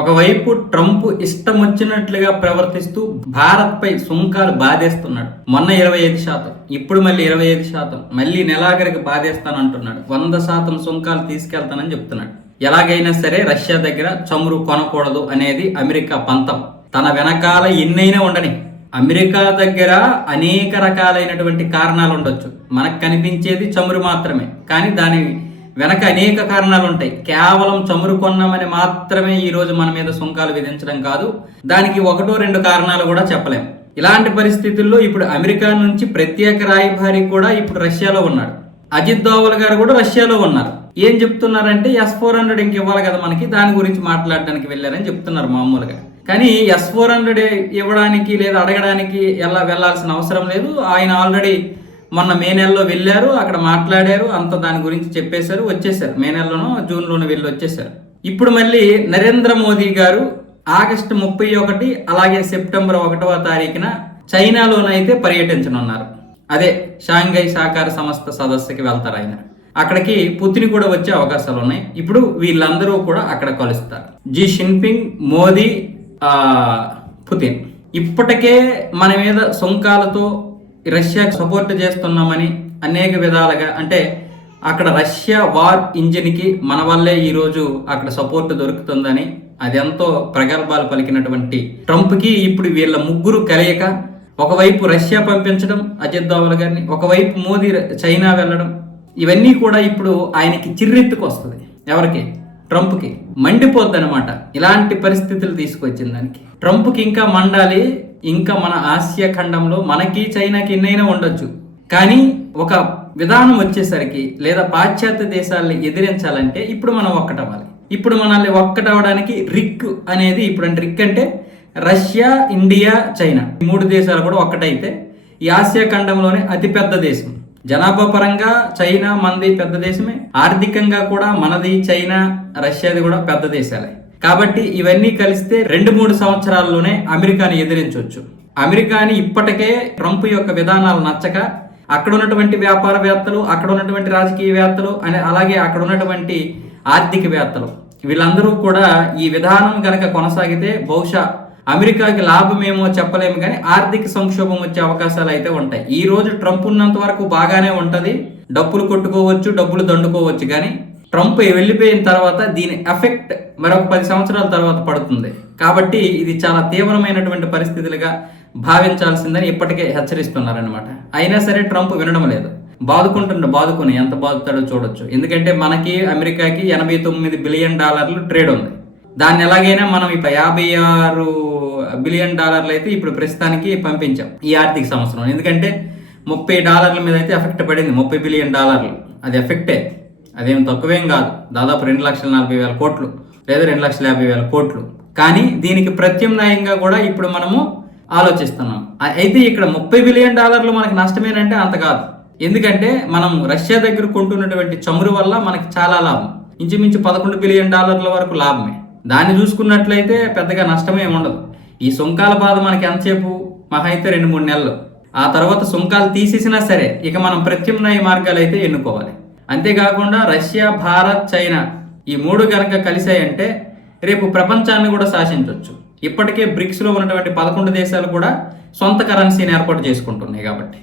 ఒకవైపు ట్రంప్ ఇష్టం వచ్చినట్లుగా ప్రవర్తిస్తూ భారత్ పై సుంకాలు బాధేస్తున్నాడు. మొన్న ఇరవై ఐదు శాతం ఇప్పుడు మళ్ళీ ఇరవై ఐదు శాతం మళ్ళీ నెలాఖరికి బాధేస్తానంటున్నాడు. వంద శాతం సుంకాలు తీసుకెళ్తానని చెప్తున్నాడు. ఎలాగైనా సరే రష్యా దగ్గర చమురు కొనకూడదు అనేది అమెరికా పంతం. తన వెనకాల ఎన్నైనా ఉండని అమెరికా దగ్గర అనేక రకాలైనటువంటి కారణాలు ఉండొచ్చు మనకు కనిపించేది చమురు మాత్రమే. కానీ దాని వెనక అనేక కారణాలు ఉంటాయి కేవలం చమురు కొన్నామని మాత్రమే ఈరోజు మన మీద సుంకాలు విధించడం కాదు. దానికి ఒకటో రెండు కారణాలు కూడా చెప్పలేం. ఇలాంటి పరిస్థితుల్లో ఇప్పుడు అమెరికా నుంచి ప్రత్యేక రాయబారి కూడా ఇప్పుడు రష్యాలో ఉన్నాడు. అజిత్ దోవల్ గారు కూడా రష్యాలో ఉన్నారు. ఏం చెప్తున్నారంటే ఎస్ ఫోర్ హండ్రెడ్ ఇంక ఇవ్వాలి కదా మనకి దాని గురించి మాట్లాడడానికి వెళ్ళారని చెప్తున్నారు మామూలుగా. కానీ ఎస్ ఫోర్ హండ్రెడ్ ఇవ్వడానికి లేదా అడగడానికి ఎలా వెళ్ళాల్సిన అవసరం లేదు. ఆయన ఆల్రెడీ మొన్న మే నెలలో వెళ్ళారు అక్కడ మాట్లాడారు అంత దాని గురించి చెప్పేశారు వచ్చేసారు మే నెలలోనో జూన్లోనో వెళ్ళి వచ్చేసారు ఇప్పుడు మళ్ళీ నరేంద్ర మోదీ గారు ఆగస్టు ముప్పై ఒకటి అలాగే సెప్టెంబర్ ఒకటవ తారీఖున చైనాలోనైతే పర్యటించనున్నారు. అదే షాంఘై సహకార సంస్థ సదస్సుకి వెళ్తారు ఆయన. అక్కడికి పుతిన్ కూడా వచ్చే అవకాశాలు ఉన్నాయి. ఇప్పుడు వీళ్ళందరూ కూడా అక్కడ కలుస్తారు. Xi Jinping Modi Putin. ఇప్పటికే మన మీద సుంకాలతో రష్యాకి సపోర్ట్ చేస్తున్నామని అనేక విధాలుగా అంటే అక్కడ రష్యా వార్ ఇంజిన్కి మన వల్లే ఈరోజు అక్కడ సపోర్ట్ దొరుకుతుందని అది ఎంతో ప్రగల్భాలు పలికినటువంటి ట్రంప్కి ఇప్పుడు వీళ్ళ ముగ్గురు కలయిక ఒకవైపు రష్యా పంపించడం అజిత్ దోవల్ గారిని ఒకవైపు మోదీ చైనా వెళ్ళడం ఇవన్నీ కూడా ఇప్పుడు ఆయనకి చిర్రెత్తుకు వస్తుంది ఎవరికి? ట్రంప్కి. మండిపోద్ది అనమాట ఇలాంటి పరిస్థితులు తీసుకొచ్చిన దానికి. ట్రంప్కి ఇంకా మండాలి ఇంకా మన ఆసియా ఖండంలో మనకి చైనాకి ఎన్నైనా ఉండొచ్చు. కానీ ఒక విధానం వచ్చేసరికి లేదా పాశ్చాత్య దేశాలని ఎదిరించాలంటే ఇప్పుడు మనం ఒక్కటవ్వాలి. ఇప్పుడు మనల్ని ఒక్కటవడానికి రిక్ అనేది ఇప్పుడు అంటే రిక్ అంటే రష్యా ఇండియా చైనా. ఈ మూడు దేశాలు కూడా ఒక్కటైతే ఈ ఆసియా ఖండంలోనే అతిపెద్ద దేశం. జనాభా పరంగా చైనా మనది పెద్ద దేశమే. ఆర్థికంగా కూడా మనది చైనా రష్యాది కూడా పెద్ద దేశాలే. కాబట్టి ఇవన్నీ కలిస్తే రెండు మూడు సంవత్సరాల్లోనే అమెరికాని ఎదిరించవచ్చు అమెరికాని ఇప్పటికే ట్రంప్ యొక్క విధానాలు నచ్చక అక్కడ ఉన్నటువంటి వ్యాపారవేత్తలు అక్కడ ఉన్నటువంటి రాజకీయవేత్తలు అనే అలాగే అక్కడ ఉన్నటువంటి ఆర్థికవేత్తలు వీళ్ళందరూ కూడా ఈ విధానం కనుక కొనసాగితే బహుశా అమెరికాకి లాభమేమో చెప్పలేము కానీ ఆర్థిక సంక్షోభం వచ్చే అవకాశాలు అయితే ఉంటాయి. ఈ రోజు ట్రంప్ ఉన్నంత వరకు బాగానే ఉంటుంది. డబ్బులు కొట్టుకోవచ్చు డబ్బులు దండుకోవచ్చు కానీ ట్రంప్ వెళ్ళిపోయిన తర్వాత దీని ఎఫెక్ట్ మరొక పది సంవత్సరాల తర్వాత పడుతుంది. కాబట్టి ఇది చాలా తీవ్రమైనటువంటి పరిస్థితులుగా భావించాల్సిందని ఇప్పటికే హెచ్చరిస్తున్నారనమాట అయినా సరే ట్రంప్ వినడం లేదు. బాదుకుంటుండ బాదుకుని ఎంత బాదుతాడో చూడొచ్చు. ఎందుకంటే మనకి అమెరికాకి ఎనభై తొమ్మిది బిలియన్ డాలర్లు ట్రేడ్ ఉంది. దాన్ని ఎలాగైనా మనం ఇప్పుడు యాభై ఆరు బిలియన్ డాలర్లు అయితే ఇప్పుడు ప్రస్తుతానికి పంపించాం ఈ ఆర్థిక సంవత్సరం ఎందుకంటే ముప్పై డాలర్ల మీద అయితే ఎఫెక్ట్ పడింది. ముప్పై బిలియన్ డాలర్లు. అది ఎఫెక్టే. అదేం తక్కువేం కాదు. దాదాపు రెండు లక్షల నలభై వేల కోట్లు లేదా రెండు లక్షల యాభై వేల కోట్లు. కానీ దీనికి ప్రత్యామ్నాయంగా కూడా ఇప్పుడు మనము ఆలోచిస్తున్నాం. అయితే ఇక్కడ ముప్పై బిలియన్ డాలర్లు మనకి నష్టమేనంటే అంత కాదు. ఎందుకంటే మనం రష్యా దగ్గర కొంటున్నటువంటి చమురు వల్ల మనకి చాలా లాభం. ఇంచుమించు పదకొండు బిలియన్ డాలర్ల వరకు లాభమే. దాన్ని చూసుకున్నట్లయితే పెద్దగా నష్టమే ఉండదు. ఈ సుంకాల బాధ మనకి ఎంతసేపు? మహా అయితే రెండు మూడు నెలలు. ఆ తర్వాత సుంకాలు తీసేసినా సరే ఇక మనం ప్రత్యామ్నాయ మార్గాలు అయితే ఎన్నుకోవాలి. అంతేకాకుండా రష్యా భారత్ చైనా ఈ మూడు కనుక కలిసాయంటే రేపు ప్రపంచాన్ని కూడా శాసించవచ్చు ఇప్పటికే బ్రిక్స్లో ఉన్నటువంటి పదకొండు దేశాలు కూడా సొంత కరెన్సీని ఏర్పాటు చేసుకుంటున్నాయి కాబట్టి.